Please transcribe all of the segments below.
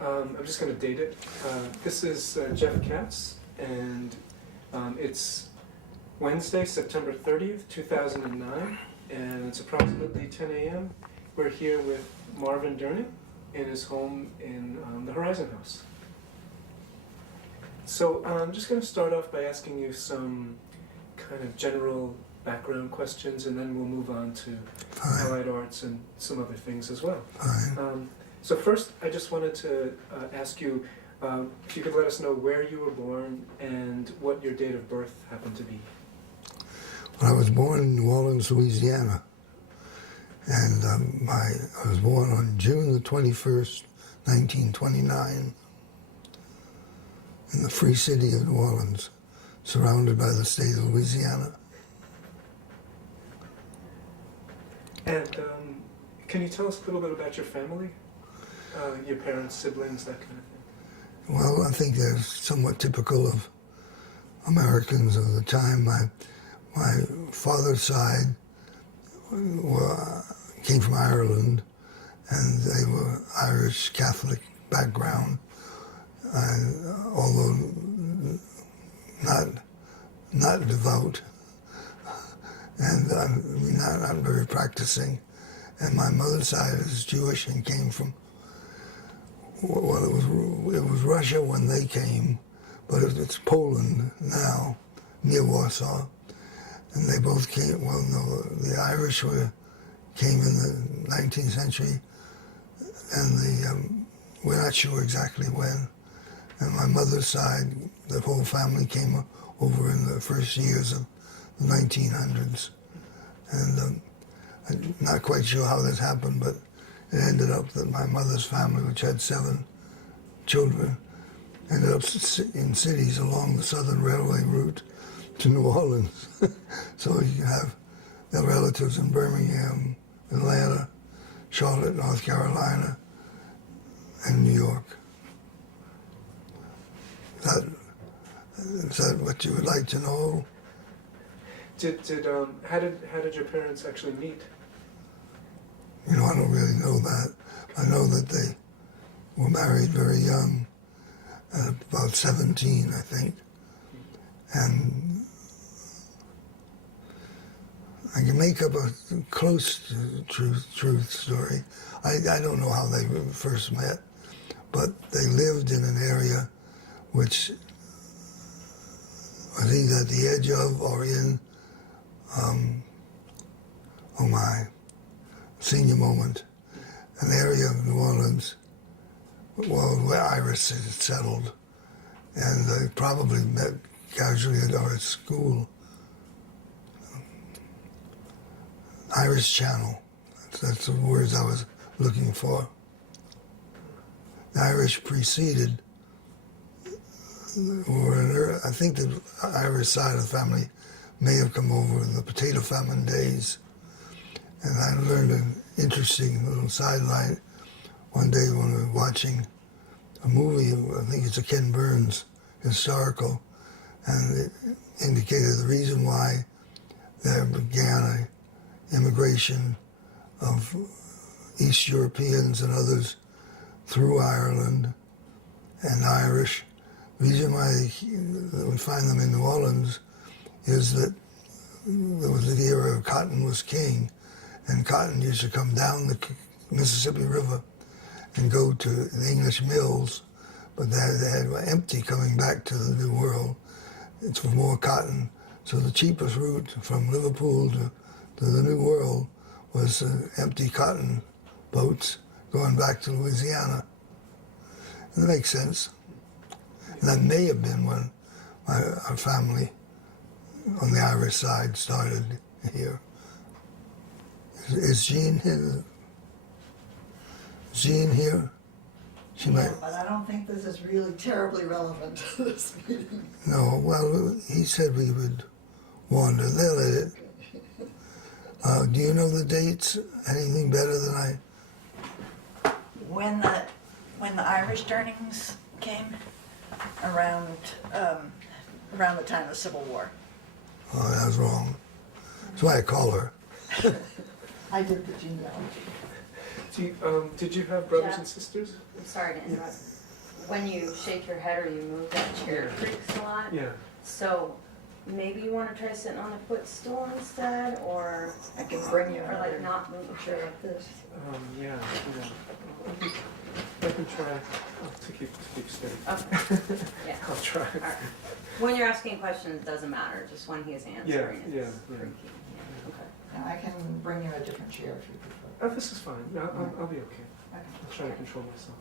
I'm just going to date it. This is Jeff Katz, and it's Wednesday, September 30th, 2009, and it's approximately 10 a.m. We're here with Marvin Durning in his home in the Horizon House. So I'm just going to start off by asking you some kind of general background questions, and then we'll move on to allied arts and some other things as well. So first, I just wanted to ask you if you could let us know where you were born and what your date of birth happened to be. Well, I was born in New Orleans, Louisiana, and I was born on June the 21st, 1929, in the free city of New Orleans, surrounded by the state of Louisiana. And can you tell us a little bit about your family? Your parents, siblings, that kind of thing? Well, I think they're somewhat typical of Americans of the time. My father's side came from Ireland, and they were Irish Catholic background, although not devout, and not very practicing. And my mother's side is Jewish and came from, well, it was Russia when they came, but it's Poland now, near Warsaw. And they both came, well, no, the Irish came in the 19th century, and we're not sure exactly when. And my mother's side, the whole family came over in the first years of the 1900s. And I'm not quite sure how this happened, but it ended up that my mother's family, which had 7 children, ended up in cities along the Southern Railway route to New Orleans. So you have their relatives in Birmingham, Atlanta, Charlotte, North Carolina, and New York. Is that what you would like to know? How did your parents actually meet? You know, I don't really know that. I know that they were married very young, at about 17, I think. And I can make up a close truth story. I don't know how they first met, but they lived in an area which was either at the edge of or in, oh my, senior moment, an area of New Orleans, well, where Irish had settled, and they probably met casually at our school. Irish Channel, that's the words I was looking for. The Irish preceded, I think the Irish side of the family may have come over in the potato famine days. And I learned an interesting little sideline one day when we were watching a movie, I think it's a Ken Burns historical, and it indicated the reason why there began an immigration of East Europeans and others through Ireland and Irish. The reason why we find them in New Orleans is that there was the era of cotton was king, and cotton used to come down the Mississippi River and go to the English mills, but they were empty coming back to the New World. It's for more cotton. So the cheapest route from Liverpool to the New World was empty cotton boats going back to Louisiana. And that makes sense. And that may have been when our family on the Irish side started here. Is Jean here? Jean here? She Yeah, but I don't think this is really terribly relevant to this meeting. No, well, he said we would wander. They'll let it. Do you know the dates? Anything better than I? When the Irish Durnings came around the time of the Civil War. Oh, that was wrong. That's why I call her. I did the genealogy. Did you have brothers Jeff? and sisters? I'm sorry to interrupt. When you shake your head or you move, that chair creaks a lot. Yeah. So maybe you want to try sitting on a footstool instead, or I can bring you or like not move. a chair like this. Yeah. I can try to keep steady. Okay. Yeah. I'll try. All right. When you're asking questions, it doesn't matter. Just when he's answering, Yeah, it's yeah. creaky. Yeah. Okay. Now I can bring you a different chair if you prefer. Oh, this is fine. I'll be okay. Okay. I'll try to control myself.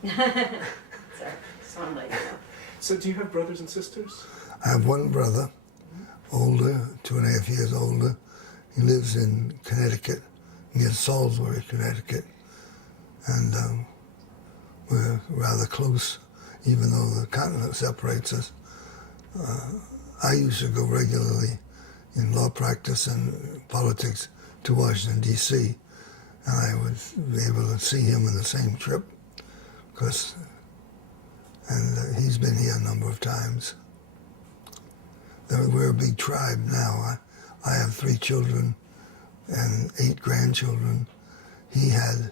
Sorry. Just want to let you know. So, do you have brothers and sisters? I have one brother, older, 2.5 years older. He lives in Connecticut, near Salisbury, Connecticut. And we're rather close, even though the continent separates us. I used to go regularly in law practice and politics to Washington, D.C., and I would be able to see him in the same trip, and he's been here a number of times. We're a big tribe now. I have 3 children and 8 grandchildren. He had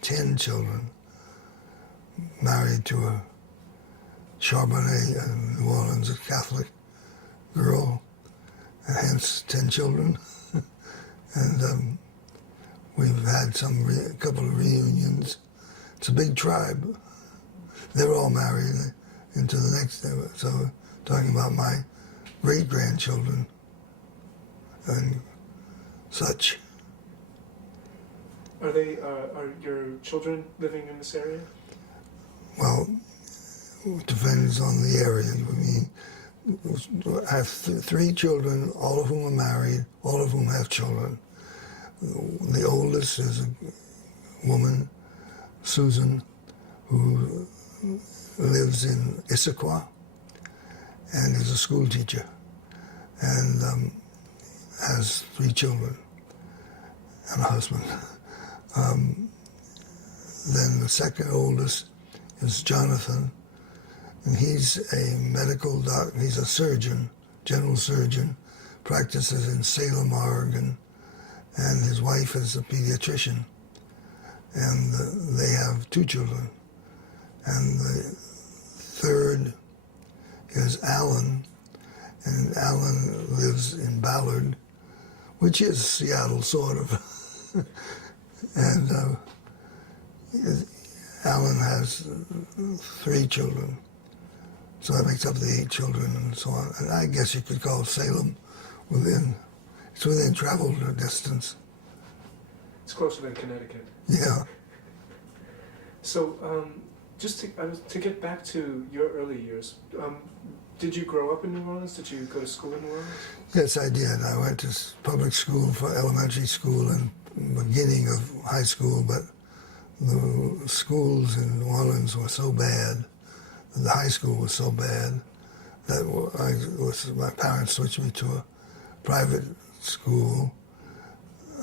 10 children, married to a Charbonnet in New Orleans, a Catholic girl, and hence 10 children. And we've had a couple of reunions. It's a big tribe. They're all married into the next. So talking about my great-grandchildren and such. Are your children living in this area? Well, it depends on the area. I mean, I have 3 children, all of whom are married, all of whom have children. The oldest is a woman, Susan, who lives in Issaquah and is a school teacher and has 3 children and a husband. Then the second oldest is Jonathan, and he's a medical doctor. He's a surgeon, general surgeon, practices in Salem, Oregon, and his wife is a pediatrician. And they have 2 children. And the third is Alan, and Alan lives in Ballard, which is Seattle, sort of. And Alan has 3 children, so that makes up the 8 children and so on. And I guess you could call Salem it's within travel distance. It's closer than Connecticut. Yeah. So, just to get back to your early years, did you grow up in New Orleans? Did you go to school in New Orleans? Yes, I did. I went to public school for elementary school and beginning of high school, but the schools in New Orleans were so bad, the high school was so bad, that my parents switched me to a private school,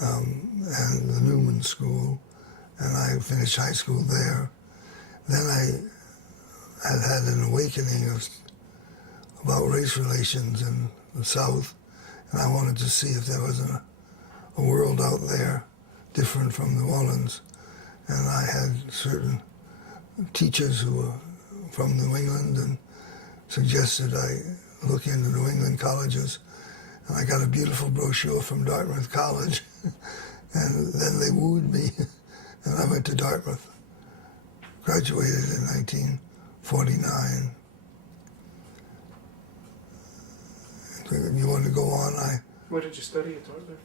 and the Newman School, and I finished high school there. Then I had an awakening about race relations in the South, and I wanted to see if there was a world out there different from New Orleans. And I had certain teachers who were from New England and suggested I look into New England colleges. And I got a beautiful brochure from Dartmouth College, and then they wooed me, and I went to Dartmouth. Graduated in 1949. You want to go on? What did you study at Dartmouth?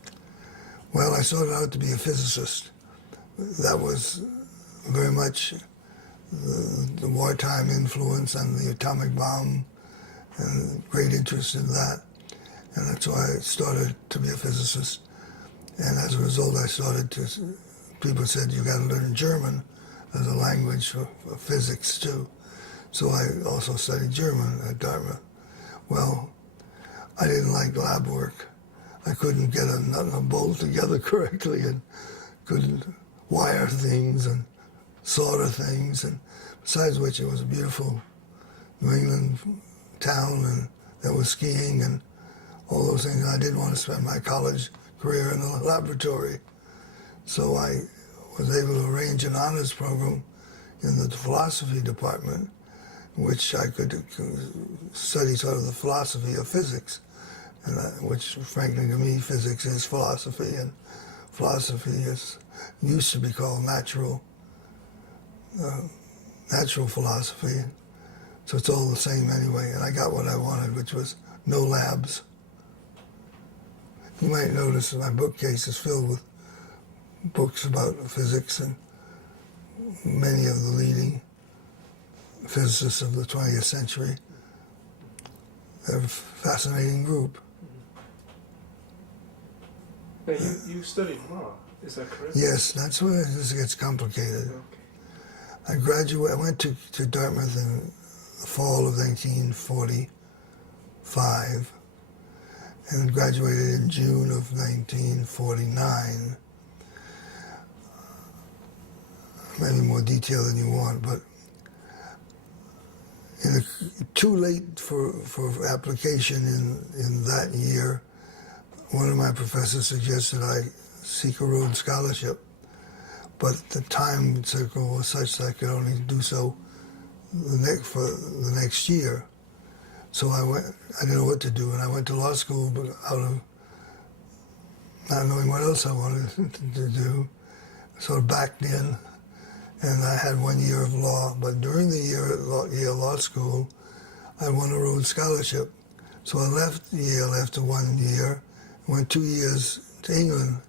Well, I started out to be a physicist. That was very much the wartime influence and the atomic bomb, and great interest in that. And that's why I started to be a physicist. And as a result, people said, you got to learn German as a language for physics too. So I also studied German at Dartmouth. Well, I didn't like lab work. I couldn't get a nut and a bolt together correctly, and couldn't wire things and solder things. And besides which, it was a beautiful New England town, and there was skiing and all those things. I didn't want to spend my college career in a laboratory. So I was able to arrange an honors program in the philosophy department, in which I could study sort of the philosophy of physics, and which, frankly, to me, physics is philosophy, and philosophy used to be called natural philosophy. So it's all the same anyway, and I got what I wanted, which was no labs. You might notice that my bookcase is filled with books about physics, and many of the leading physicists of the 20th century. They're a fascinating group. Now, you studied law, is that correct? Yes, that's where this gets complicated. Okay. I went to Dartmouth in the fall of 1945 and graduated in June of 1949. Maybe more detail than you want, but too late for application in that year. One of my professors suggested I seek a Rhodes Scholarship, but the time circle was such that I could only do so for the next year. So I didn't know what to do, and I went to law school, but out of not knowing what else I wanted to do, sort of backed in, and I had 1 year of law. But during the year at Yale Law School, I won a Rhodes Scholarship. So I left Yale after 1 year, went 2 years to England,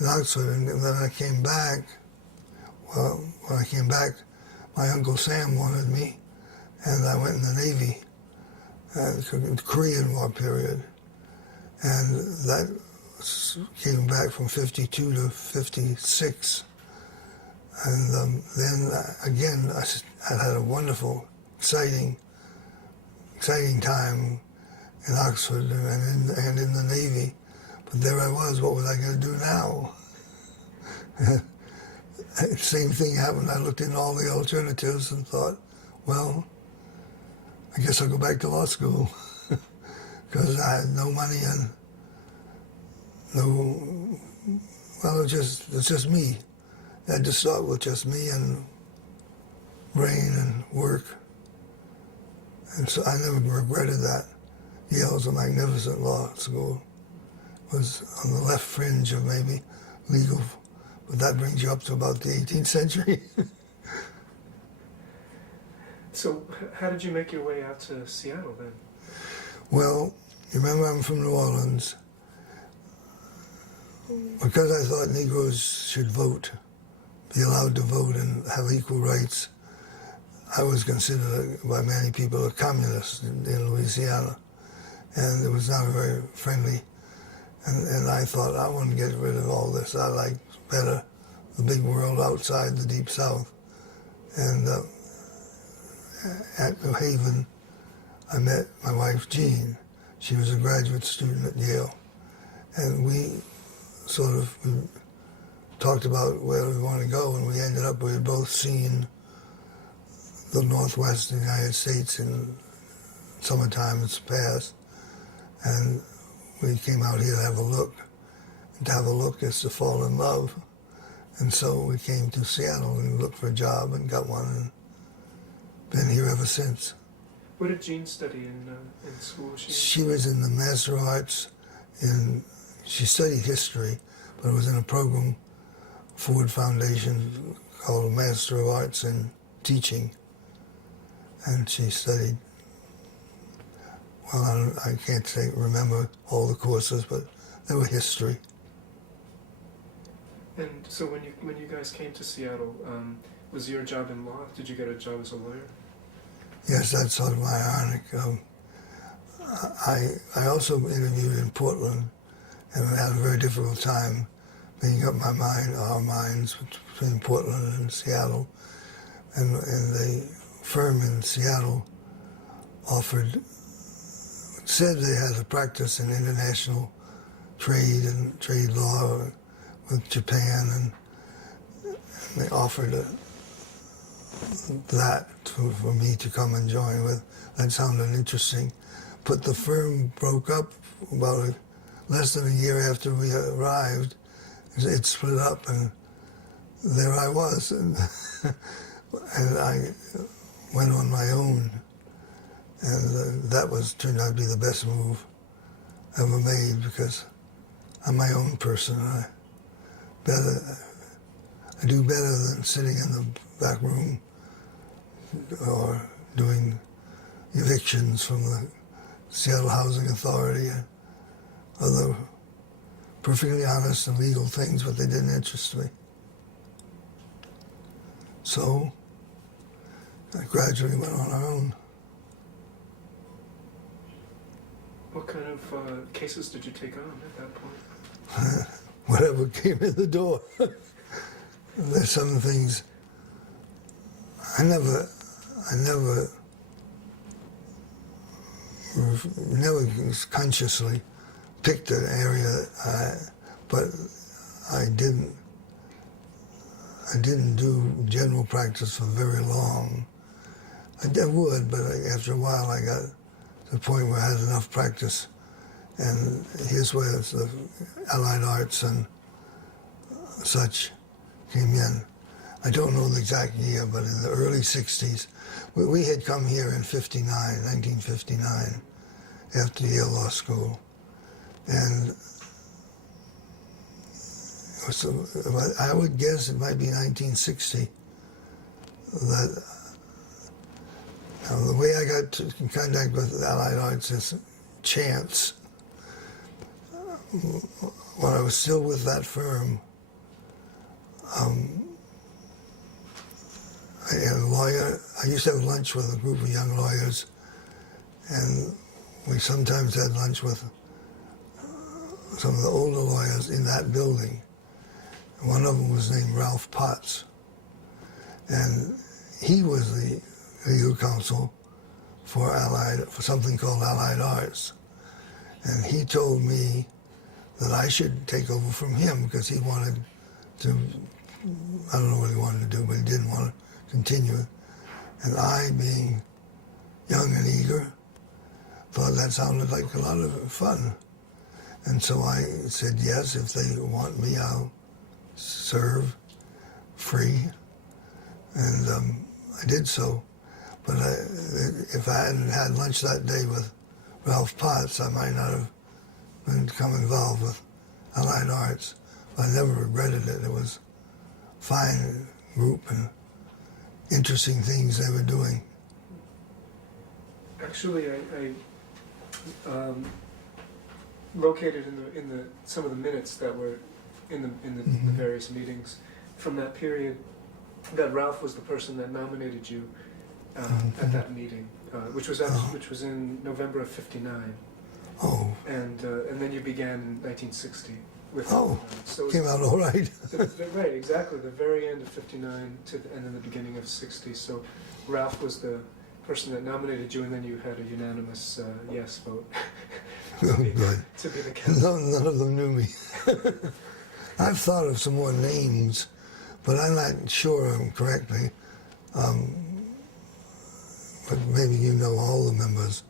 in Oxford, and then I came back. Well, when I came back, my Uncle Sam wanted me, and I went in the Navy, the Korean War period. And that came back from 52 to 56. And then, again, I had a wonderful, exciting time in Oxford and in the Navy. But there I was, what was I going to do now? Same thing happened. I looked in all the alternatives and thought, well, I guess I'll go back to law school because I had no money and it's just me. I had to start with just me and brain and work. And so I never regretted that. Yale was a magnificent law school. It was on the left fringe of maybe legal, but that brings you up to about the 18th century. So how did you make your way out to Seattle then? Well, you remember I'm from New Orleans. Because I thought Negroes should vote, be allowed to vote and have equal rights, I was considered by many people a communist in Louisiana. And it was not very friendly. And I thought, I want to get rid of all this. I like better the big world outside the Deep South. And at New Haven, I met my wife, Jean. She was a graduate student at Yale. And we talked about where we want to go, and we ended up, we had both seen the Northwest of the United States in summertime in the past. And we came out here to have a look. And to have a look is to fall in love. And so we came to Seattle and looked for a job and got one and been here ever since. What did Jean study in school? She was in the Master of Arts she studied history, but it was in a program, Ford Foundation, called Master of Arts in Teaching. And she studied, well, I can't remember all the courses, but they were history. And so when you guys came to Seattle, was your job in law? Did you get a job as a lawyer? Yes, that's sort of ironic. I also interviewed in Portland, and I had a very difficult time making up our minds between Portland and Seattle. And the firm in Seattle said they had a practice in international trade and trade law with Japan, and they offered that for me to come and join with. That sounded interesting. But the firm broke up about less than a year after we arrived. It split up, and there I was, and, and I went on my own, and that turned out to be the best move ever made, because I'm my own person. I do better than sitting in the back room or doing evictions from the Seattle Housing Authority and other perfectly honest and legal things, but they didn't interest me. So I gradually went on my own. What kind of cases did you take on at that point? Whatever came in the door. There's some things I never consciously picked an area, but I didn't do general practice for very long. I would, but after a while I got to the point where I had enough practice, and here's where the Allied Arts and such came in. I don't know the exact year, but in the early 60s, we had come here in 1959, after Yale Law School. And so I would guess it might be 1960 that the way I got in contact with Allied Arts is chance. When I was still with that firm, I had a lawyer. I used to have lunch with a group of young lawyers, and we sometimes had lunch with some of the older lawyers in that building. One of them was named Ralph Potts, and he was the legal counsel for something called Allied Arts. And he told me that I should take over from him because he wanted to, I don't know what he wanted to do, but he didn't want to continue it. And I, being young and eager, thought that sounded like a lot of fun. And so I said, yes, if they want me, I'll serve free. And I did so. But if I hadn't had lunch that day with Ralph Potts, I might not have become involved with Allied Arts. But I never regretted it. It was a fine group and interesting things they were doing. Actually, I located in some of the minutes that were in the various meetings from that period that Ralph was the person that nominated you at that meeting, which was in November of '59. Oh. And then you began in 1960 with. So came out all right. Right, exactly. The very end of '59 and then the beginning of '60. So Ralph was the person that nominated you, and then you had a unanimous yes vote to be the counsel. None of them knew me. I've thought of some more names, but I'm not sure correctly. But maybe you know all the members.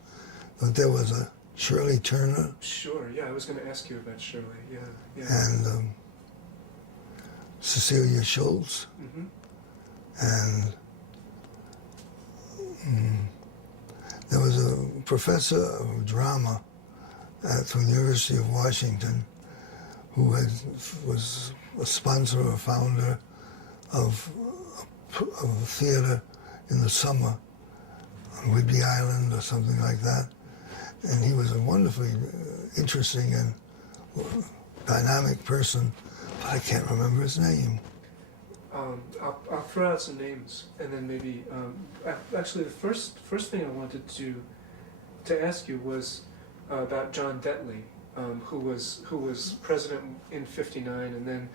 But there was a Shirley Turner. Sure, yeah, I was going to ask you about Shirley, yeah. And Cecilia Schultz. Mm-hmm. And there was a professor of drama at the University of Washington who was a sponsor or founder of a theater in the summer on Whidbey Island or something like that. And he was a wonderfully interesting and dynamic person, but I can't remember his name. I'll throw out some names, and then maybe actually the first thing I wanted to ask you was about John Bentley, who was president in '59 and then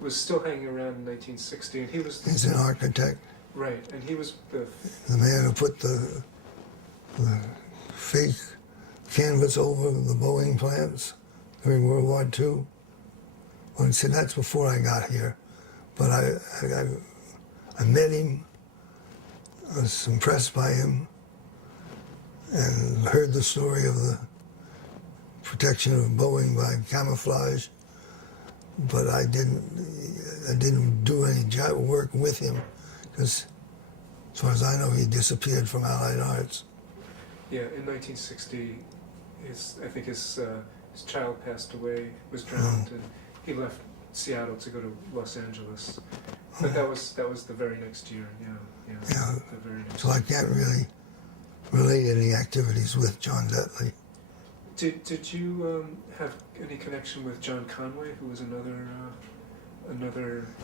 was still hanging around in 1960, and he's an architect. Right, and he was the man who put the fake canvas over the Boeing plants during World War II. Well, he said that's before I got here. But I met him, I was impressed by him, and heard the story of the protection of Boeing by camouflage, but I didn't I didn't do any work with him because, as far as I know, he disappeared from Allied Arts. Yeah, in 1960, I think his child passed away, was drowned, and he left Seattle to go to Los Angeles. But that was the very next year. Yeah. The very next. So I can't really relate any activities with John Bentley. Did you have any connection with John Conway, who was another?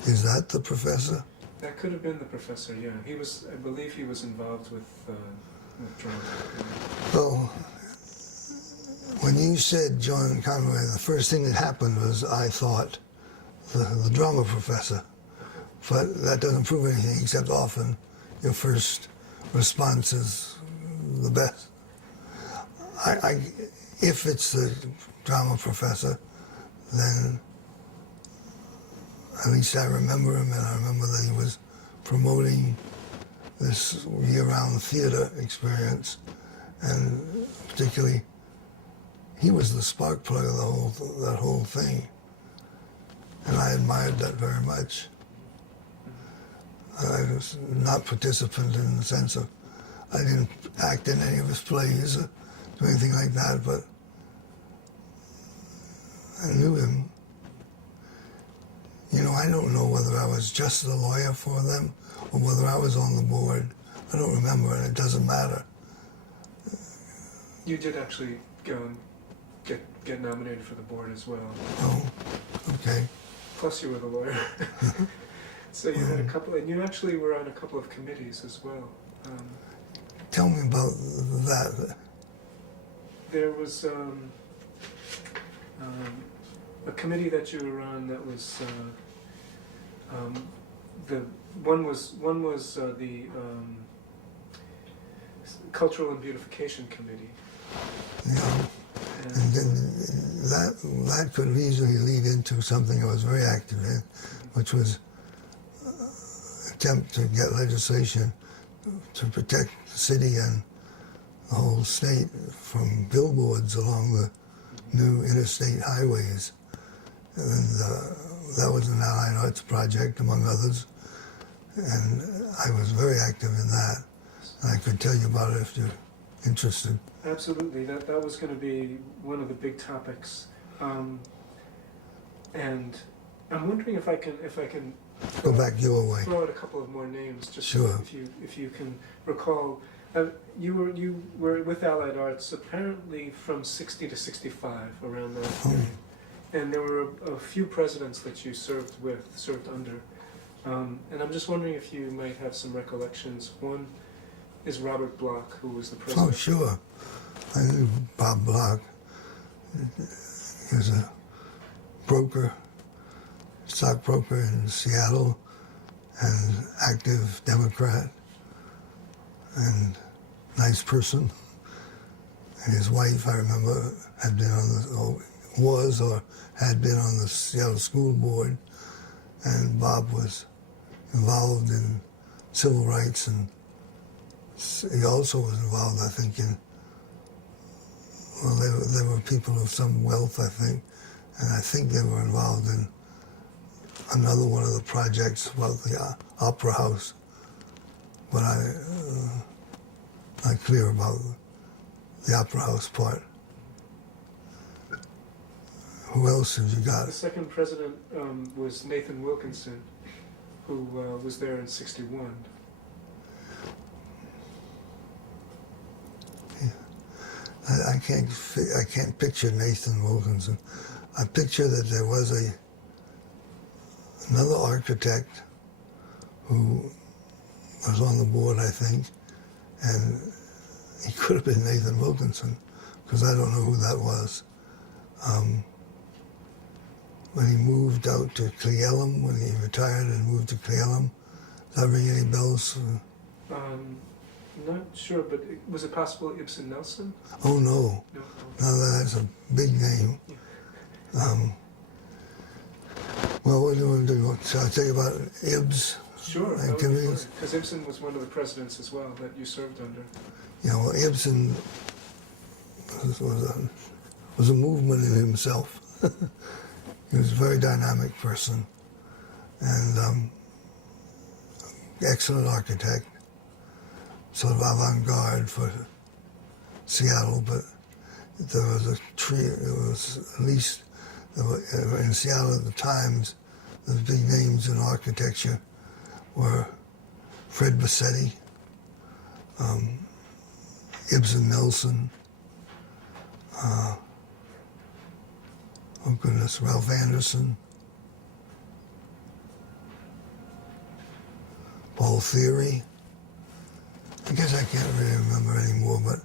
Is that the professor? That could have been the professor. Yeah, he was. I believe he was involved with drama. Well, when you said John Conway, the first thing that happened was I thought the drama professor. But that doesn't prove anything, except often your first response is the best. If it's the drama professor, then at least I remember him, and I remember that he was promoting this year-round theater experience, and particularly, he was the spark plug of that whole thing, and I admired that very much. I was not participant in the sense of I didn't act in any of his plays or do anything like that, but I knew him. You know, I don't know whether I was just the lawyer for them or whether I was on the board. I don't remember, and it doesn't matter. You did actually get nominated for the board as well. Oh, okay. Plus you were the lawyer. So you had a couple, and you actually were on a couple of committees as well. Tell me about that. There was a committee that you were on that was the one was the Cultural and Beautification Committee. Yeah. And then that could easily lead into something I was very active in, which was attempt to get legislation to protect the city and the whole state from billboards along the new interstate highways. And that was an Allied Arts project, among others, and I was very active in that. And I could tell you about it if you're interested. Absolutely, that was going to be one of the big topics, and I'm wondering if I can Go back your way. throw out a couple of more names, just Sure. if you can recall. You were with Allied Arts apparently from 60 to 65, around that period. And there were a few presidents that you served under. And I'm just wondering if you might have some recollections. One is Robert Bloch, who was the president. Oh, sure. I knew Bob Bloch. He was a broker, stockbroker in Seattle, and active Democrat, and nice person. And his wife, I remember, had been on the Seattle School Board, and Bob was involved in civil rights, and he also was involved, I think, in, well, they were people of some wealth, I think, and I think they were involved in another one of the projects about the Opera House, but I'm not clear about the Opera House part. Who else have you got? The second president was Nathan Wilkinson, who was there in 61. Yeah. I can't picture Nathan Wilkinson. I picture that there was another architect who was on the board, I think, and he could have been Nathan Wilkinson, because I don't know who that was. When he moved out to Cleellum, when he retired and moved to Cleellum, does that ring any bells? Not sure, but was it possible Ibsen Nelson? Oh, no. No, that's a big name. Yeah. Well, what do you want to do? Shall I tell you about Ibs? Sure, Activities? because Ibsen was one of the presidents as well that you served under. You know, Ibsen was a movement in himself. He was a very dynamic person, and excellent architect, sort of avant-garde for Seattle, but there was a tree, it was at least, in Seattle at the times, the big names in architecture were Fred Bassetti, Ibsen Nelson, oh goodness, Ralph Anderson, Paul Theory. I guess I can't really remember anymore, but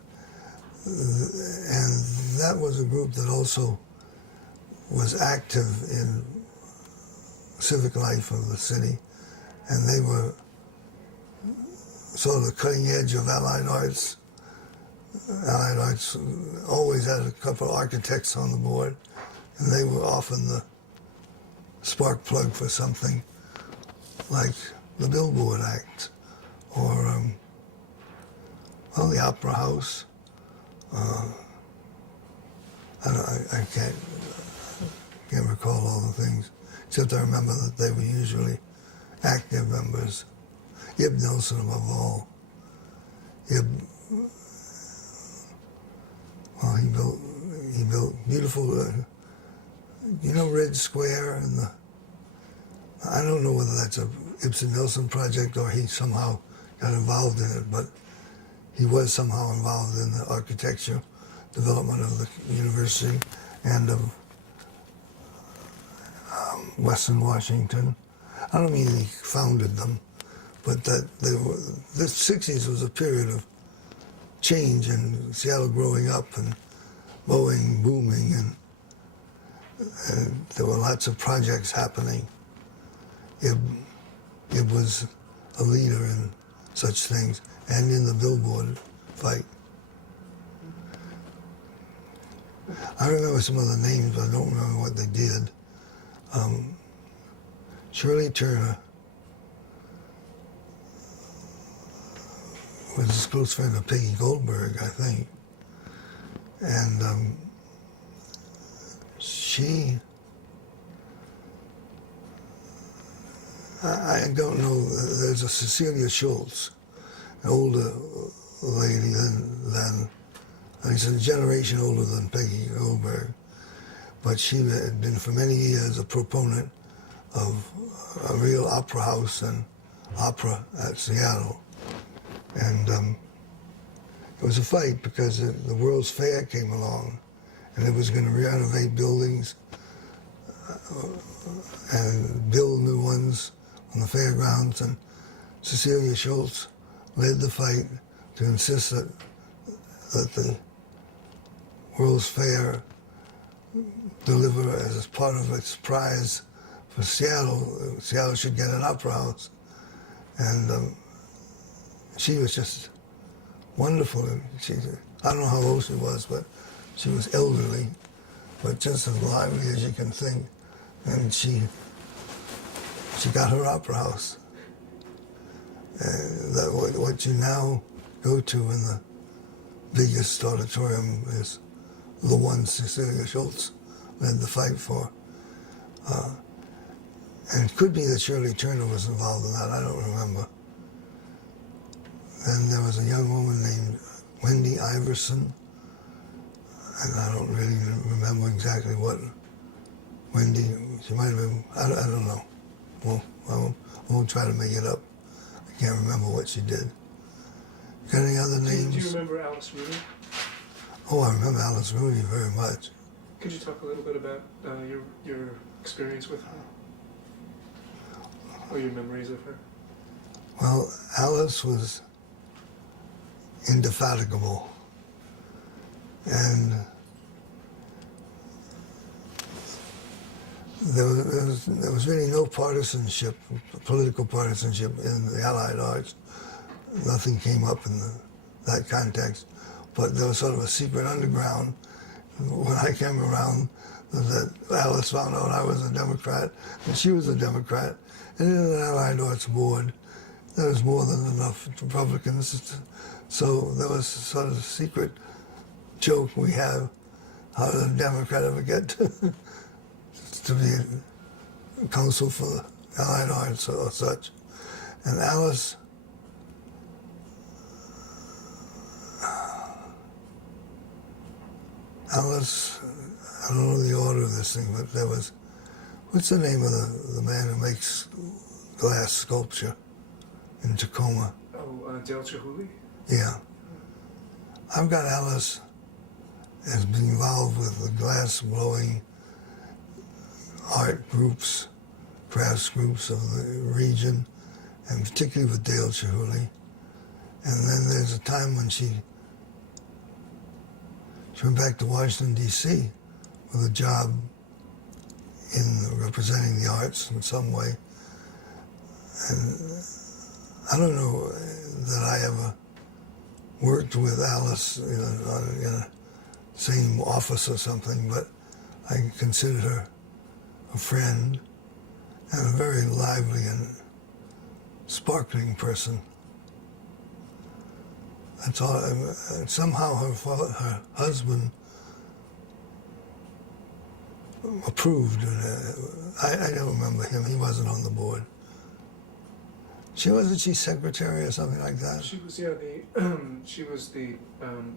and that was a group that also was active in civic life of the city, and they were sort of the cutting edge of Allied Arts. Allied Arts always had a couple of architects on the board, and they were often the spark plug for something like the Billboard Act, or well, the Opera House. I can't recall all the things, except I remember that they were usually active members. Ib Nelson above all. Ib, well, he built beautiful, you know, Red Square, and I don't know whether that's a Ibsen Nelson project or he somehow got involved in it, but he was somehow involved in the architecture development of the university and of Western Washington. I don't mean he founded them, but that they were, the 60s was a period of change and Seattle growing up and Boeing booming, and there were lots of projects happening. It was a leader in such things and in the billboard fight. I remember some of the names, but I don't remember what they did. Shirley Turner was a close friend of Peggy Goldberg, I think. And I don't know, there's a Cecilia Schultz, an older lady than she's a generation older than Peggy Goldberg, but she had been for many years a proponent of a real opera house and opera at Seattle. And it was a fight because the World's Fair came along and it was going to renovate buildings and build new ones on the fairgrounds, and Cecilia Schultz led the fight to insist that the World's Fair deliver as part of its prize for Seattle. Seattle should get an opera house. And she was just wonderful. I don't know how old she was, but she was elderly, but just as lively as you can think. And she got her opera house. What you now go to in the biggest auditorium is the one Cecilia Schultz led the fight for. And it could be that Shirley Turner was involved in that, I don't remember. Then there was a young woman named Wendy Iverson, and I don't really remember exactly what Wendy, she might have been, I don't know. Well, I won't try to make it up. I can't remember what she did. Got any other names? Do you remember Alice Rooney? Oh, I remember Alice Rooney very much. Could you talk a little bit about your experience with her? Or your memories of her? Well, Alice was indefatigable. And there was really no partisanship, political partisanship in the Allied Arts. Nothing came up in that context. But there was sort of a secret underground. When I came around, that Alice found out I was a Democrat, and she was a Democrat. And in the Allied Arts Board, there was more than enough Republicans. So there was sort of a secret joke we have, how did a Democrat ever get to be a counsel for the Allied Arts or such. And Alice, I don't know the order of this thing, but there was, what's the name of the man who makes glass sculpture in Tacoma? Oh, Dale Chihuly? Yeah. I've got Alice has been involved with the glass blowing art groups, crafts groups of the region, and particularly with Dale Chihuly. And then there's a time when she went back to Washington, D.C. with a job in representing the arts in some way. And I don't know that I ever worked with Alice in a same office or something, but I considered her a friend and a very lively and sparkling person. That's all. Somehow her husband approved. I don't remember him. He wasn't on the board. Wasn't she secretary or something like that? She was, she was the,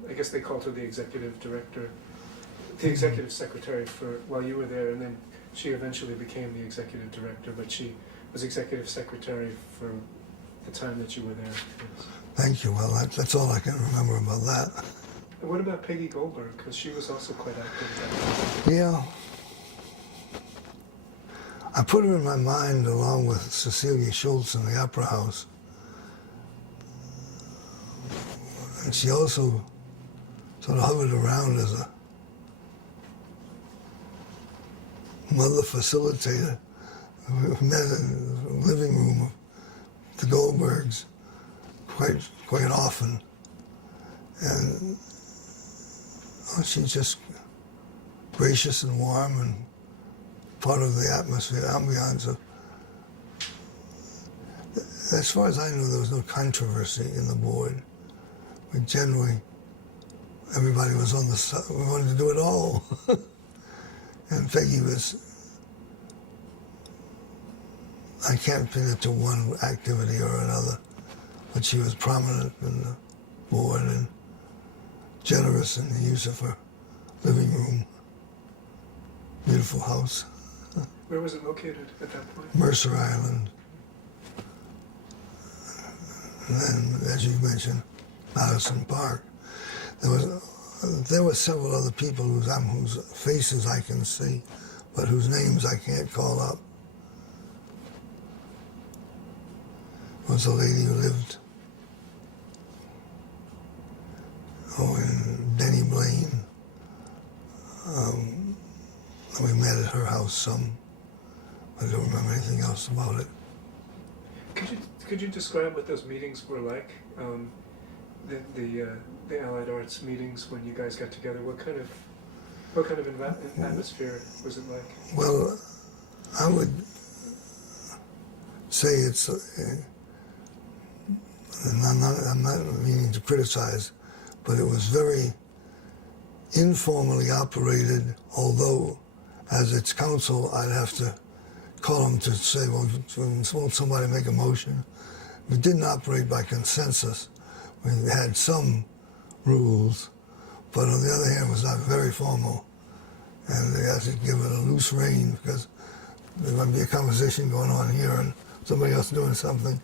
I guess they called her the executive director, the executive secretary for, while you were there, and then she eventually became the executive director, but she was executive secretary for the time that you were there. Yes. Thank you. Well, that's all I can remember about that. And what about Peggy Goldberg? Because she was also quite active. Yeah. I put her in my mind along with Cecilia Schultz in the Opera House. And she also sort of hovered around as a mother facilitator. We met in the living room of the Goldbergs quite often. And she's just gracious and warm and part of the atmosphere, ambiance of. As far as I know, there was no controversy in the board. We generally, everybody was on the side. We wanted to do it all. And Peggy was, I can't pin it to one activity or another, but she was prominent in the board and generous in the use of her living room. Beautiful house. Where was it located at that point? Mercer Island. And then, as you mentioned, Madison Park. There were several other people whose faces I can see, but whose names I can't call up. There was a lady who lived in Denny Blaine. We met at her house some. I don't remember anything else about it. Could you describe what those meetings were like? The Allied Arts meetings when you guys got together. What kind of atmosphere was it like? Well, I would say it's. And I'm not meaning to criticize, but it was very informally operated. Although, as its counsel, I'd have to call them to say, well, won't somebody make a motion? We didn't operate by consensus. We had some rules, but on the other hand, it was not very formal. And they had to give it a loose rein because there might be a conversation going on here and somebody else doing something,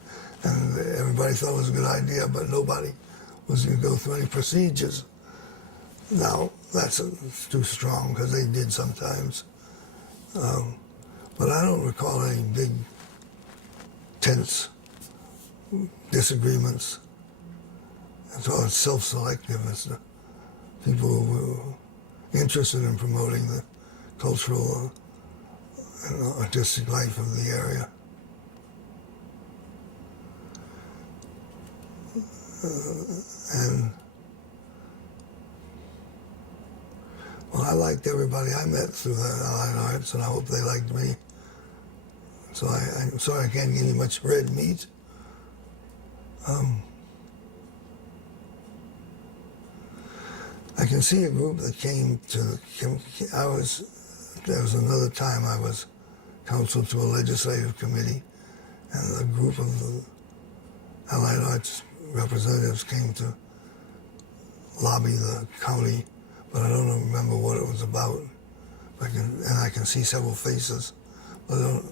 and everybody thought it was a good idea, but nobody was going to go through any procedures. Now, that's too strong because they did sometimes. But I don't recall any big, tense disagreements. It's all self-selective. It's the people who were interested in promoting the cultural and artistic life of the area. And well, I liked everybody I met through the Allied Arts, and I hope they liked me. So I'm sorry I can't give you much red meat. I can see a group that came to there was another time I was council to a legislative committee, and a group of the Allied Arts representatives came to lobby the county, but I don't remember what it was about. I can see several faces, but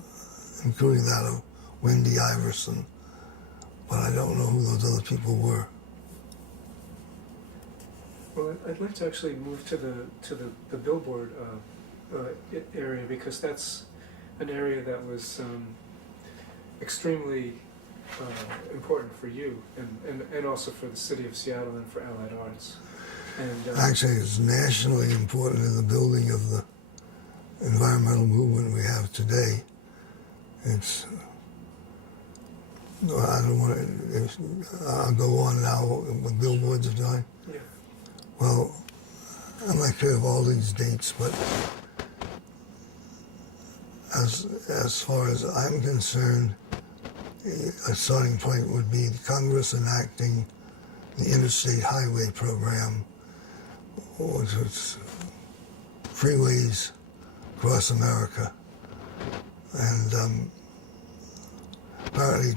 including that of Wendy Iverson, but I don't know who those other people were. Well, I'd like to actually move to the billboard area, because that's an area that was extremely important for you, and also for the city of Seattle and for Allied Arts. And actually, it's nationally important in the building of the environmental movement we have today. It's, I don't want to, I'll go on now with billboards of time. yeah. Well, I'm not clear of all these dates, but as far as I'm concerned, a starting point would be Congress enacting the Interstate Highway Program, which was freeways across America. And apparently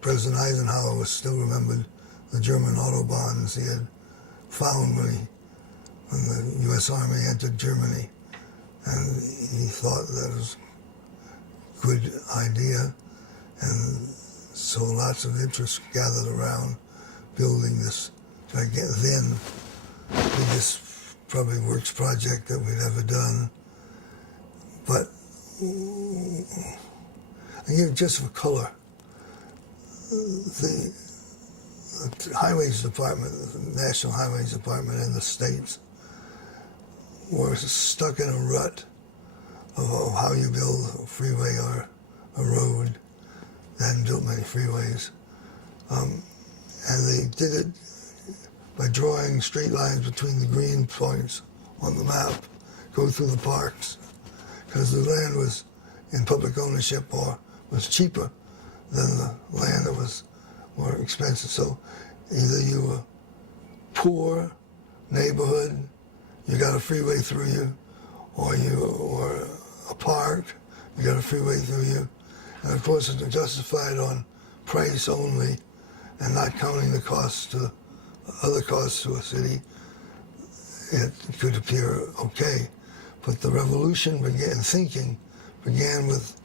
President Eisenhower was still remembered the German Autobahns he had found when the U.S. Army entered Germany. And he thought that was a good idea. And so lots of interest gathered around building this, then biggest probably works project that we'd ever done. But again, just for color, the Highways Department, the National Highways Department in the States were stuck in a rut of how you build a freeway or a road. They hadn't built many freeways. And they did it by drawing straight lines between the green points on the map, go through the parks, because the land was in public ownership or was cheaper than the land that was more expensive. So either you were poor neighborhood, you got a freeway through you, or you were a park, you got a freeway through you. And of course, it's justified on price only and not counting the costs to other costs to a city. It could appear okay. But the revolution thinking began with,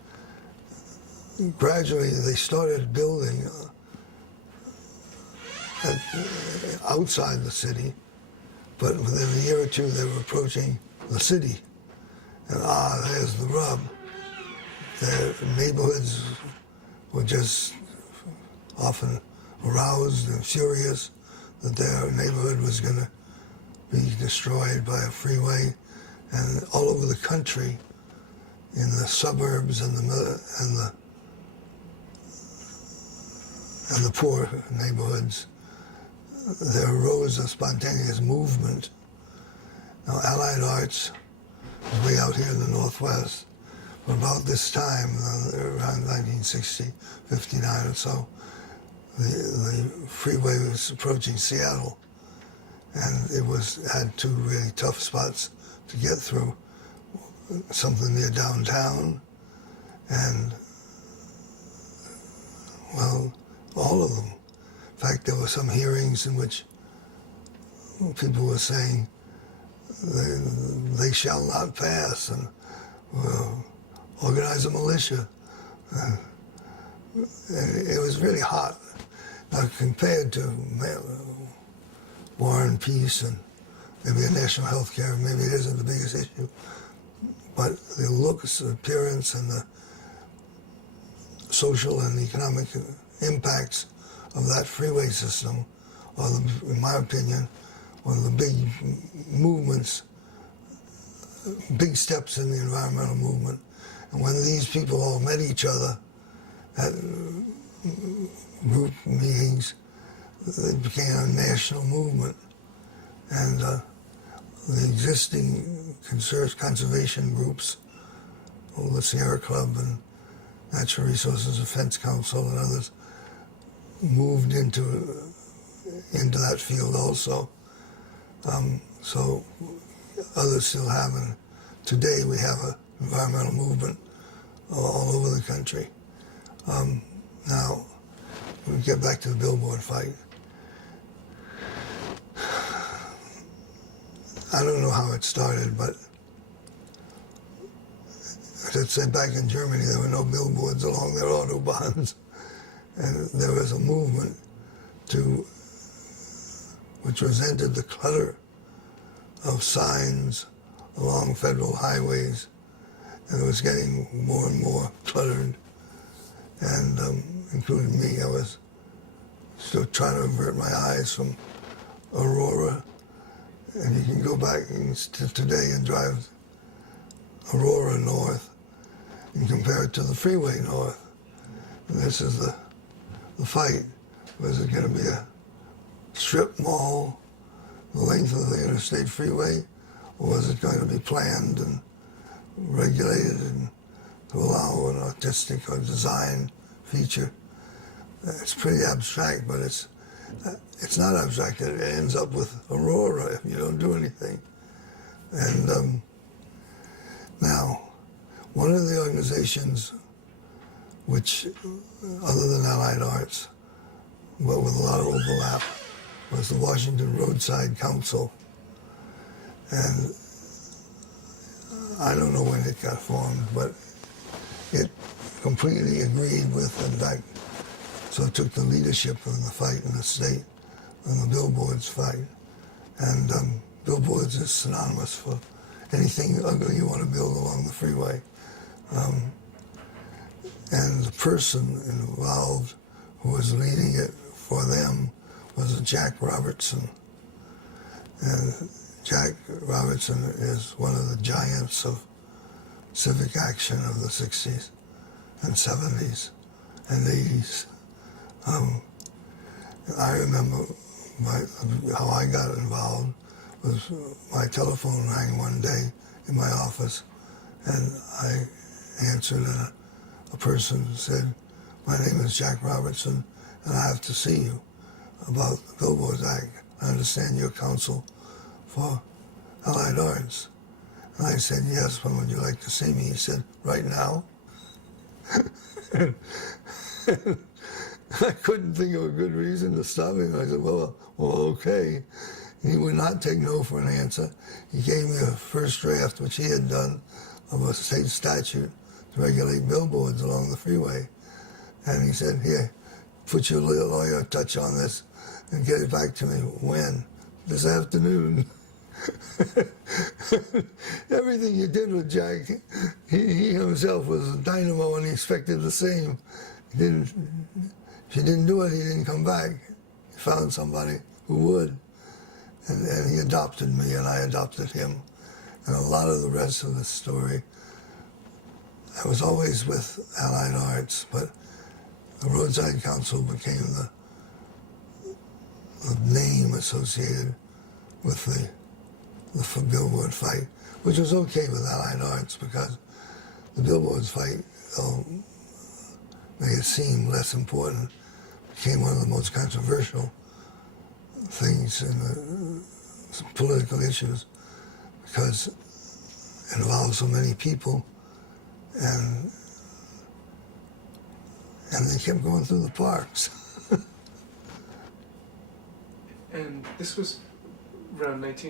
gradually they started building outside the city, but within a year or two they were approaching the city. And there's the rub. The neighborhoods were just often aroused and furious that their neighborhood was going to be destroyed by a freeway. And all over the country, in the suburbs and the poor neighborhoods, there arose a spontaneous movement. Now, Allied Arts was way out here in the Northwest. But about this time, around 1960, 59 or so, the freeway was approaching Seattle, and it had two really tough spots to get through, something near downtown, and, well, all of them. In fact, there were some hearings in which people were saying they shall not pass, and organize a militia. It was really hot. Now, compared to war and peace and maybe a national health care, maybe it isn't the biggest issue, but the looks, the appearance, and the social and economic impacts of that freeway system are, in my opinion, one of the big movements, big steps in the environmental movement. And when these people all met each other at group meetings, it became a national movement. And the existing conservation groups, the Sierra Club and Natural Resources Defense Council and others, moved into that field also. So others still have, and today we have an environmental movement all over the country. Now, we get back to the billboard fight. I don't know how it started, but let's say back in Germany, there were no billboards along their autobahns. And there was a movement which resented the clutter of signs along federal highways. And it was getting more and more cluttered. And including me, I was still trying to avert my eyes from Aurora. And you can go back today and drive Aurora north and compare it to the freeway north. And this is the fight. Was it going to be a strip mall the length of the interstate freeway, or was it going to be planned and regulated and to allow an artistic or design feature? It's pretty abstract, but it's not abstract. It ends up with Aurora if you don't do anything. And now, one of the organizations which, other than Allied Arts, but with a lot of overlap, was the Washington Roadside Council. And I don't know when it got formed, but it completely agreed with, in fact, so it took the leadership of the fight in the state on the billboards fight. And billboards is synonymous for anything ugly you want to build along the freeway. And the person involved who was leading it for them was Jack Robertson. And Jack Robertson is one of the giants of civic action of the 60s and 70s and 80s. I remember how I got involved was my telephone rang one day in my office, and I answered, and a person said, "My name is Jack Robertson, and I have to see you about the Billboards Act. I understand you're counsel for Allied Arts." And I said, "Yes, when would you like to see me?" He said, "Right now." I couldn't think of a good reason to stop him. I said, well, okay. He would not take no for an answer. He gave me a first draft, which he had done, of a state statute to regulate billboards along the freeway. And he said, "Here, put your lawyer touch on this and get it back to me." When? This afternoon. Everything you did with Jack, he himself was a dynamo, and he expected the same. If you didn't do it, he didn't come back. He found somebody who would. And he adopted me, and I adopted him. And a lot of the rest of the story, I was always with Allied Arts, but the Roadside Council became the name associated with the billboard fight, which was okay with Allied Arts because the billboards fight, though made it seem less important, became one of the most controversial things in the political issues because it involved so many people, and they kept going through the parks. And this was around what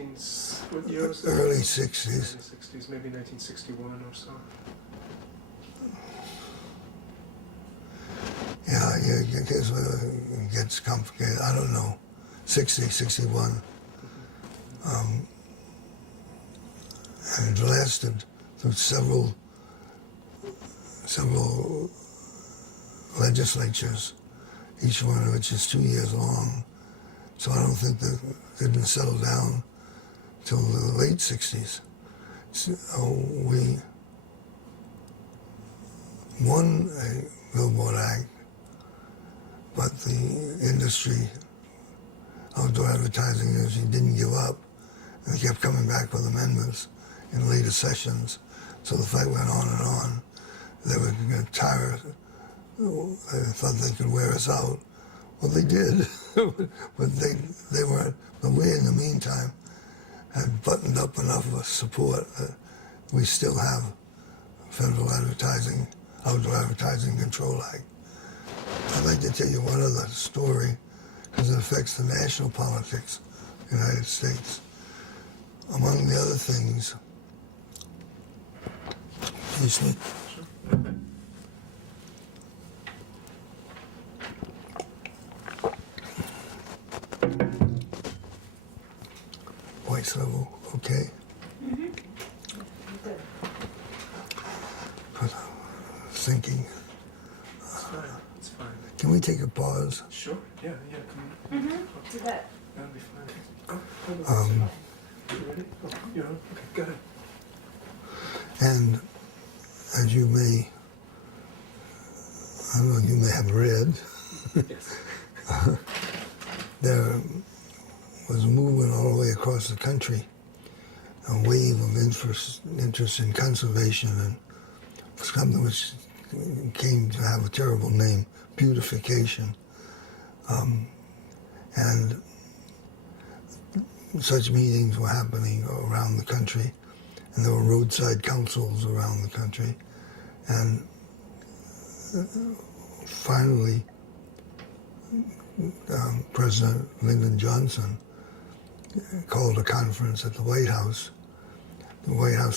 year was that? Early 60s. Early 60s, maybe 1961 or so. Yeah, here's where it gets complicated. I don't know. 60, 61. And it lasted through several legislatures, each one of which is 2 years long. So I don't think that it didn't settle down till the late 60s. So we won a Billboard Act, but the industry, outdoor advertising industry, didn't give up. And they kept coming back with amendments in later sessions. So the fight went on and on. They were tired. They thought they could wear us out. Well, they did, but they weren't. But we, in the meantime, had buttoned up enough of support that we still have federal advertising Outdoor Advertising Control Act. I'd like to tell you one other story because it affects the national politics of the United States. Among the other things, excuse me, voice level, okay? Good. Thinking. It's fine. It's fine. Can we take a pause? Sure. Yeah. Come on. Do that. That'll be fine. Oh, you ready? Oh, you're on? Okay, go ahead. And as you may, I don't know, you may have read, Yes. there was a movement all the way across the country, a wave of interest in conservation and something which came to have a terrible name, beautification. And such meetings were happening around the country, and there were roadside councils around the country. And finally, President Lyndon Johnson called a conference at the White House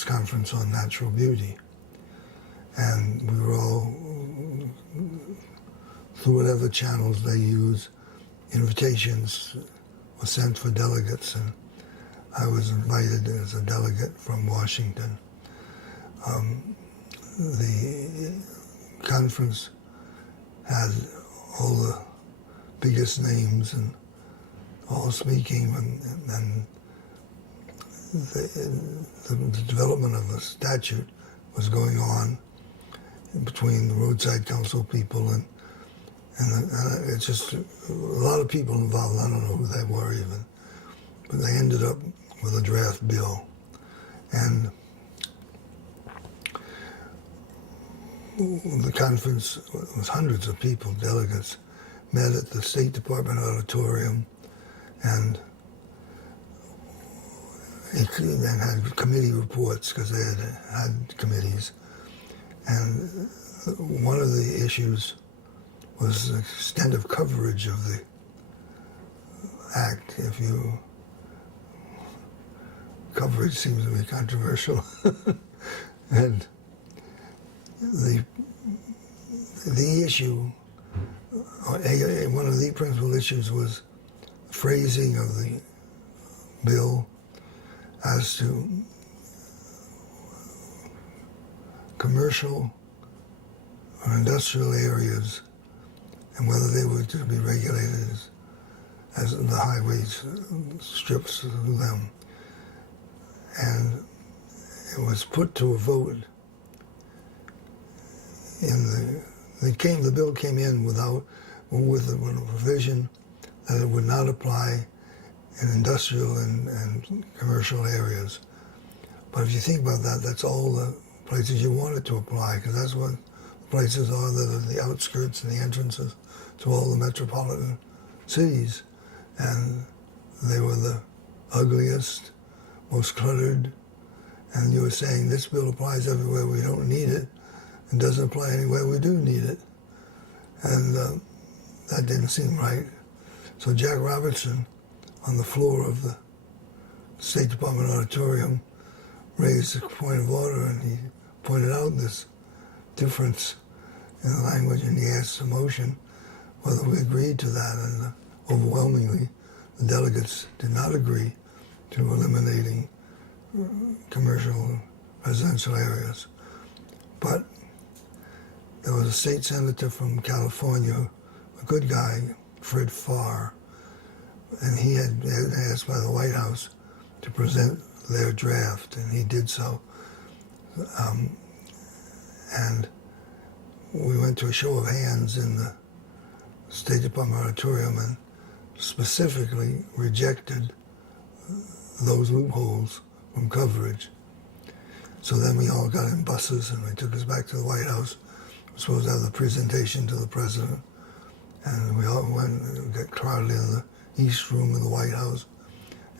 Conference on Natural Beauty. And we were all, through whatever channels they use, invitations were sent for delegates, and I was invited as a delegate from Washington. The conference had all the biggest names and all speaking, and the development of the statute was going on between the roadside council people and it's just a lot of people involved. I don't know who they were even, but they ended up with a draft bill, and the conference was hundreds of people, delegates, met at the State Department auditorium, and had committee reports because they had committees. And one of the issues was the extent of coverage of the act. Coverage seems to be controversial. And the issue, one of the principal issues was phrasing of the bill as to commercial or industrial areas and whether they were to be regulated as the highways strips through them. And it was put to a vote. The bill came in with a provision that it would not apply in industrial and commercial areas. But if you think about that, that's all the places you want it to apply, because that's what the places are that are the outskirts and the entrances to all the metropolitan cities. And they were the ugliest, most cluttered, and you were saying this bill applies everywhere we don't need it, and doesn't apply anywhere we do need it. And that didn't seem right. So Jack Robertson, on the floor of the State Department auditorium, raised a point of order, and he pointed out this difference in the language, and he asked the motion whether we agreed to that, and overwhelmingly the delegates did not agree to eliminating commercial residential areas. But there was a state senator from California, a good guy, Fred Farr, and he had been asked by the White House to present their draft, and he did so. And we went to a show of hands in the State Department auditorium and specifically rejected those loopholes from coverage. So then we all got in buses and they took us back to the White House. We were supposed to have the presentation to the president, and we all went and got crowded in the East Room of the White House,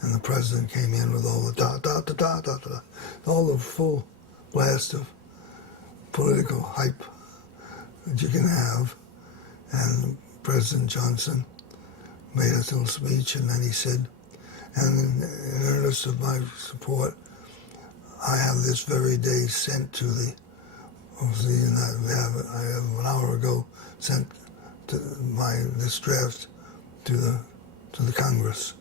and the president came in with all the all the full blast of political hype. that you can have. And President Johnson made a little speech, and then he said, and in earnest of my support, I have this very day sent to the, I have an hour ago sent to this draft to the Congress.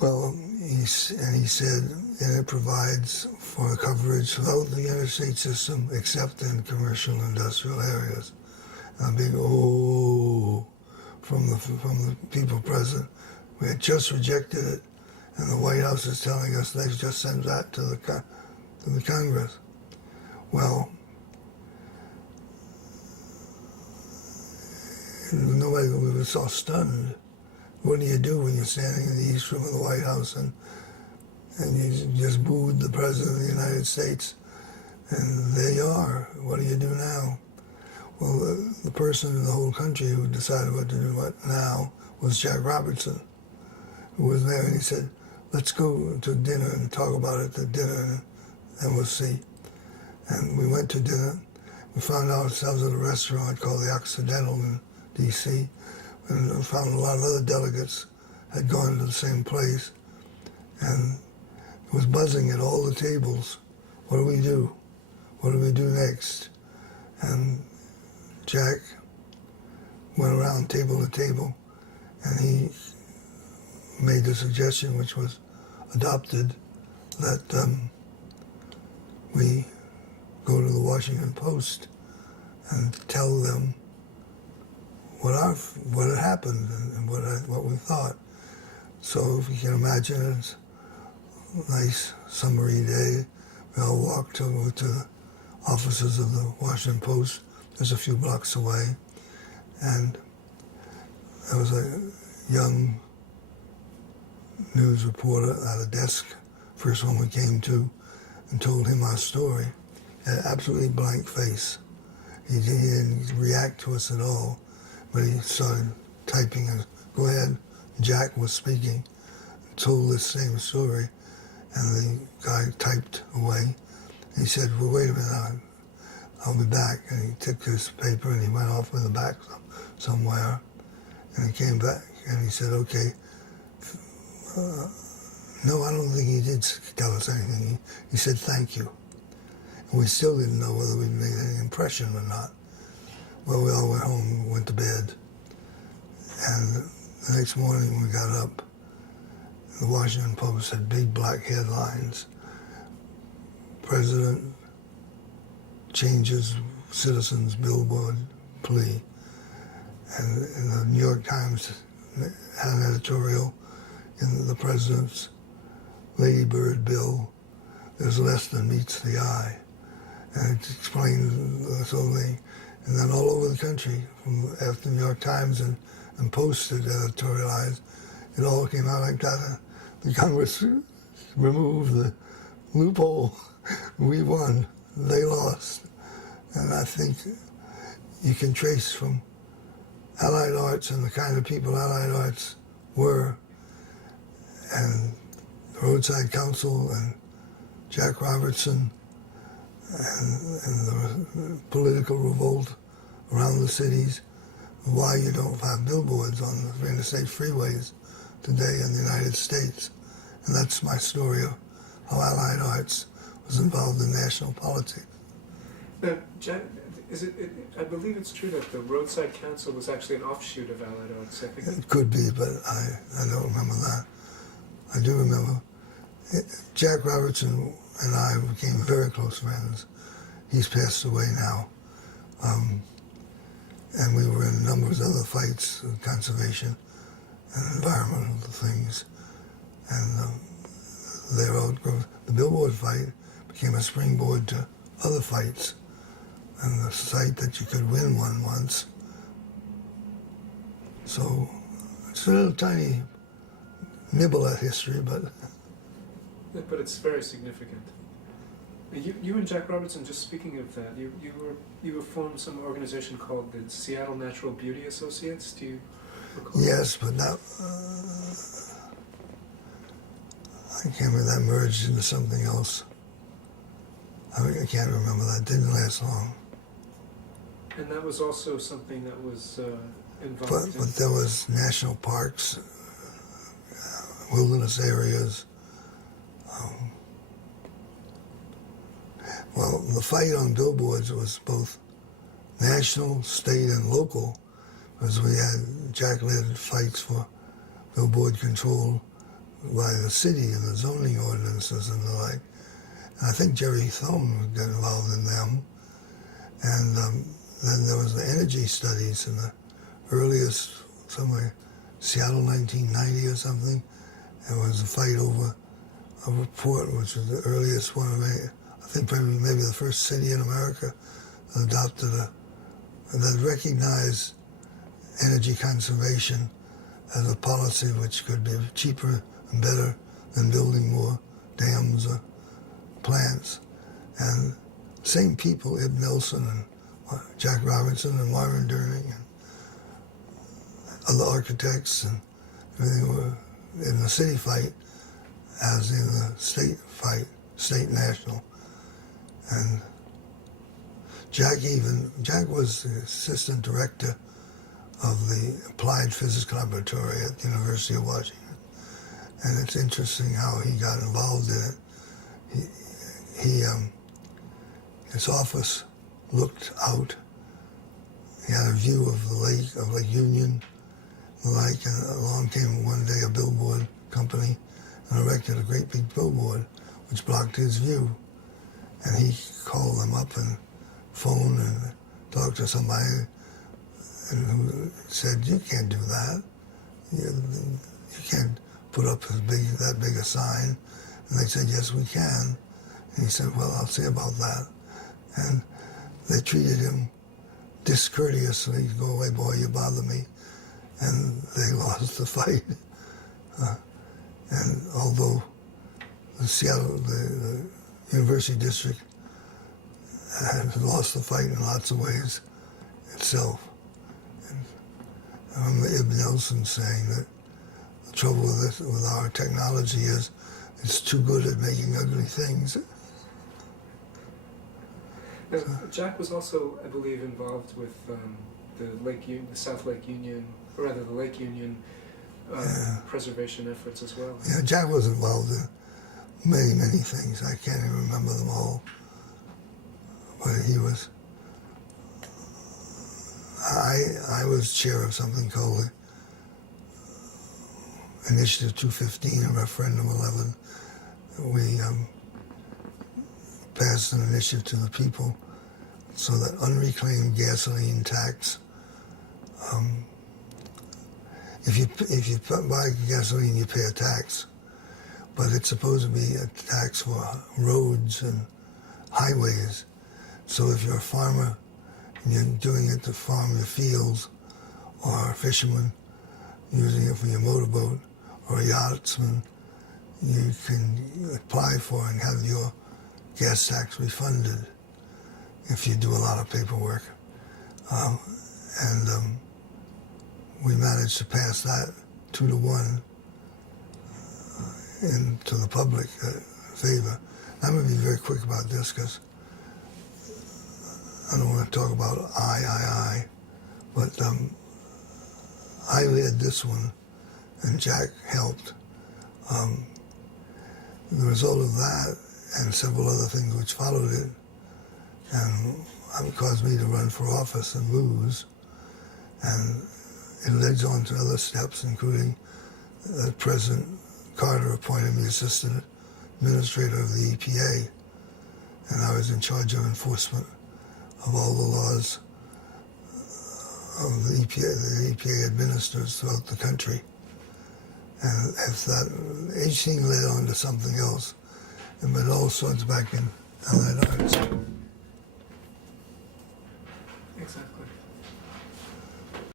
Well, he said, and it provides for coverage throughout the interstate system except in commercial and industrial areas. And I'm being, from the people present. We had just rejected it, and the White House is telling us they just sent that to the Congress. Well, nobody, we were so stunned. What do you do when you're standing in the East Room of the White House and you just booed the President of the United States, and there you are. What do you do now? Well, the person in the whole country who decided what to do what now was Jack Robertson, who was there, and he said, let's go to dinner and talk about it at dinner, and we'll see. And we went to dinner. We found ourselves at a restaurant called the Occidental in D.C., and we found a lot of other delegates had gone to the same place, and it was buzzing at all the tables. What do we do? What do we do next? And Jack went around table to table, and he made the suggestion, which was adopted, that we go to the Washington Post and tell them what had happened and what we thought. So if you can imagine, it's a nice summery day. We all walked over to the offices of the Washington Post, just a few blocks away, and there was a young news reporter at a desk, first one we came to, and told him our story. He had an absolutely blank face. He didn't react to us at all, but he started typing and, go ahead. Jack was speaking, told this same story, and the guy typed away. He said, well, wait a minute, I'll be back. And he took his paper and he went off in the back somewhere, and he came back and he said, okay, no, I don't think he did tell us anything. He said, thank you. And we still didn't know whether we'd made any impression or not. Well, we all went home, went to bed. And the next morning we got up, the Washington Post had big black headlines. President changes citizens' billboard plea. And the New York Times had an editorial in the president's Lady Bird bill, there's less than meets the eye. And it explained this whole thing. And then all over the country, from after the New York Times and posted, editorialized, it all came out like that. The Congress removed the loophole. We won. They lost. And I think you can trace from Allied Arts and the kind of people Allied Arts were, and the Roadside Council and Jack Robertson and the political revolt around the cities, why you don't have billboards on the interstate freeways today in the United States. And that's my story of how Allied Arts was involved in national politics. Now, Jack, I believe it's true that the Roadside Council was actually an offshoot of Allied Arts. I think it could be, but I don't remember that. I do remember Jack Robertson and I became very close friends. He's passed away now. And we were in a number of other fights, conservation and environmental things. And the billboard fight became a springboard to other fights. And the sight that you could win one once. So it's a little tiny nibble at history, but it's very significant. You and Jack Robertson, just speaking of that, you formed some organization called the Seattle Natural Beauty Associates. Do you recall? Yes, but that I can't remember, that merged into something else. I can't remember that. It didn't last long. And that was also something that was involved But there was national parks, wilderness areas. Well, the fight on billboards was both national, state, and local, because we had Jack-led fights for billboard control by the city and the zoning ordinances and the like. And I think Jerry Thone got involved in them. And then there was the energy studies in the earliest, somewhere, Seattle 1990 or something. There was a fight over a report, which was the earliest one of any, I think maybe the first city in America that adopted that recognized energy conservation as a policy which could be cheaper and better than building more dams or plants. And same people, Ib Nelson and Jack Robinson and Marvin Durning and other architects and everything were in the city fight as in the state fight, state national. And Jack was the assistant director of the Applied Physics Laboratory at the University of Washington. And it's interesting how he got involved in it. His office looked out. He had a view of the lake, of Lake Union, the lake, and along came one day a billboard company and erected a great big billboard which blocked his view. And he called them up and phoned and talked to somebody and who said, "You can't do that. You can't put up that big a sign." And they said, "Yes, we can." And he said, "Well, I'll see about that." And they treated him discourteously. "Go away, boy, you bother me." And they lost the fight. And although the University District had lost the fight in lots of ways itself. And I remember Ib Nelson saying that the trouble with our technology is it's too good at making ugly things. Now, Jack was also, I believe, involved with the South Lake Union, or rather the Lake Union preservation efforts as well. Yeah, Jack was involved in many, many things. I can't even remember them all. But he was, I was chair of something called Initiative 215, a Referendum 11. We passed an initiative to the people so that unreclaimed gasoline tax, if you buy gasoline, you pay a tax, but it's supposed to be a tax for roads and highways. So if you're a farmer and you're doing it to farm your fields, or a fisherman using it for your motorboat, or a yachtsman, you can apply for and have your gas tax refunded if you do a lot of paperwork. We managed to pass that 2-1 into the public favor. I'm going to be very quick about this because I don't want to talk about I, but I led this one and Jack helped. The result of that and several other things which followed it and caused me to run for office and lose. And it led on to other steps, including President Carter appointed me assistant administrator of the EPA, and I was in charge of enforcement of all the laws of the EPA administers throughout the country. And if that, each thing led on to something else, and it all starts back in Allied Arts.